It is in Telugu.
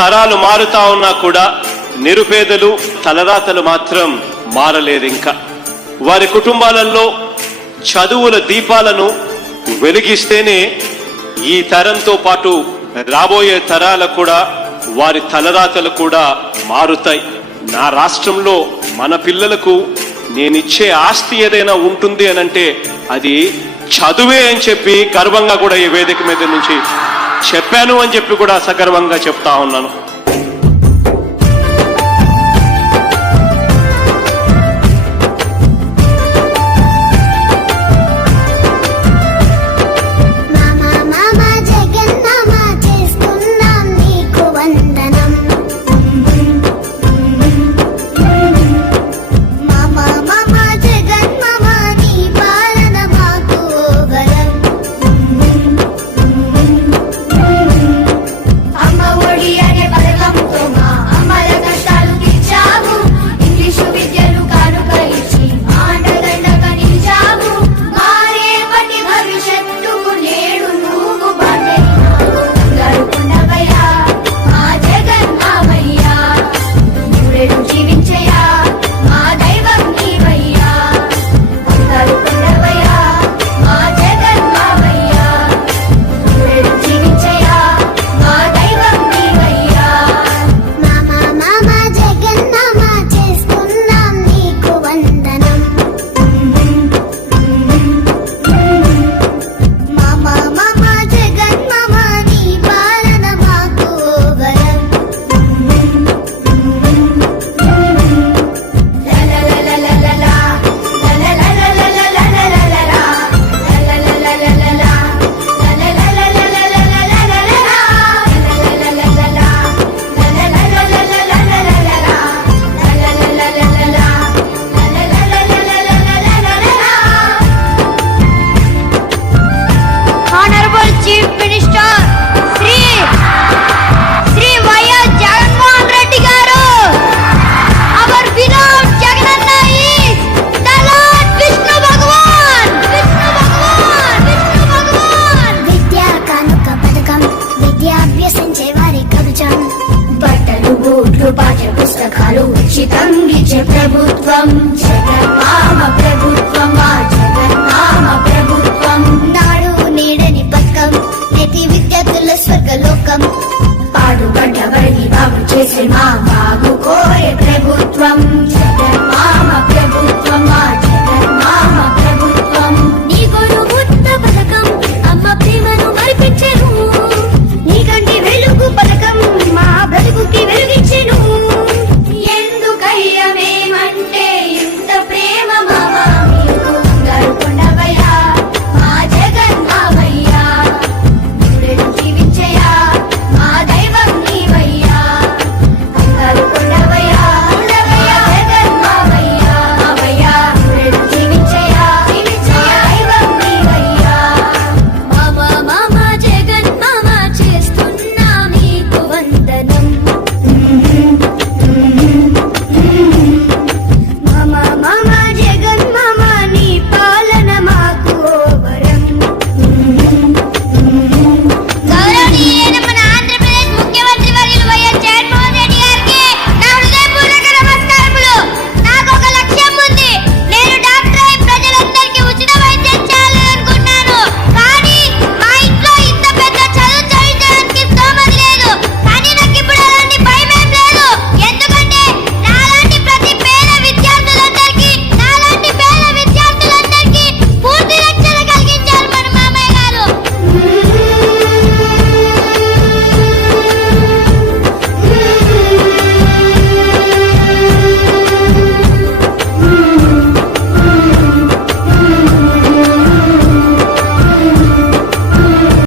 తరాలు మారుతా ఉన్నా కూడా నిరుపేదలు తలరాతలు మాత్రం మారలేదు ఇంకా వారి కుటుంబాలలో చదువుల దీపాలను వెలిగిస్తేనే ఈ తరంతో పాటు రాబోయే తరాల కూడా వారి తలరాతలు కూడా మారుతాయి. నా రాష్ట్రంలో మన పిల్లలకు నేనిచ్చే ఆస్తి ఏదైనా ఉంటుంది అని అంటే అది చదువే అని చెప్పి గర్వంగా కూడా ఈ వేదిక మీద నుంచి చెప్పాను అని చెప్పి కూడా సగర్వంగా చెప్తా ఉన్నాను. ప్రభుత్వం జగన్మామ ప్రభుత్వం మా జగన్మామ ప్రభుత్వం. నాడు నేడని పథకం ప్రతి విద్యార్థుల స్వర్గలోకం. పాడుబడ్డ వరది బాబు చేసే మా బాబు కోరే.